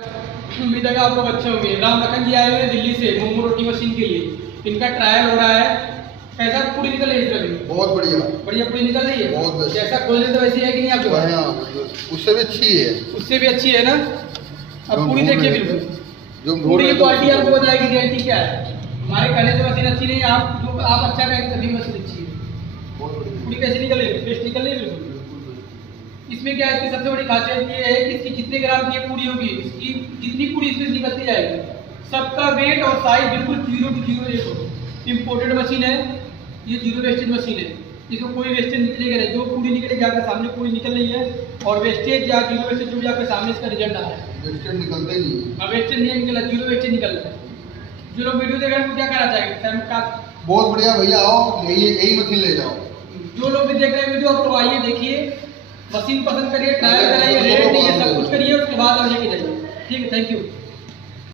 उम्मीद है कि आप लोग अच्छे होंगे। राम लखन जी आए हुए हैं दिल्ली से मोमो रोटी मशीन के लिए। इनका ट्रायल हो रहा है। कैसा पूरी निकल रही है? बहुत बढ़िया बढ़िया पूरी निकल रही है। बहुत जैसा खोल रहे तो वैसी है कि नहीं आपके पास? उससे भी अच्छी है। उससे भी अच्छी है ना। अब पूरी देखिए, बिल्कुल जो पूरी की क्वालिटी आपको बताएगी गारंटी क्या है। हमारे कहने से मशीन अच्छी नहीं है, आप अच्छा कहेंगे तभी मशीन अच्छी है। पूरी कैसी निकल रही है? बेस्ट निकल रही है बिल्कुल। इसमें क्या है, इसकी सबसे बड़ी खासियत ये है कि इसकी जितने ग्राम की पूरी होगी, इसकी जितनी पूरी इसमें निकलती जाएगी, सबका वेट और साइज बिल्कुल 0 to 0 एक होगा। इम्पोर्टेड मशीन है ये, 0 वेस्टेज मशीन है। इसमें कोई वेस्टेज निकलेगा नहीं। जो पूरी निकलेगी आपके सामने पूरी निकल रही है, और वेस्टेज या 0 वेस्टेज जो भी आपके सामने इसका रिजल्ट आ रहा है। वेस्टेज निकलते नहीं, वेस्टेज नहीं निकला, 0 वेस्टेज निकल रहा है। जो लोग वीडियो देख रहे हैं उनको क्या कहना चाहेंगे? बहुत बढ़िया भैया, आओ यही मशीन ले जाओ। जो लोग भी देख रहे हैं वीडियो, आप तो आइए देखिए, मशीन पसंद करिए, ट्रायल कराइए, रेट दीजिए, सब कुछ करिए, उसके बाद आप लेके जाइए। ठीक है, थैंक यू।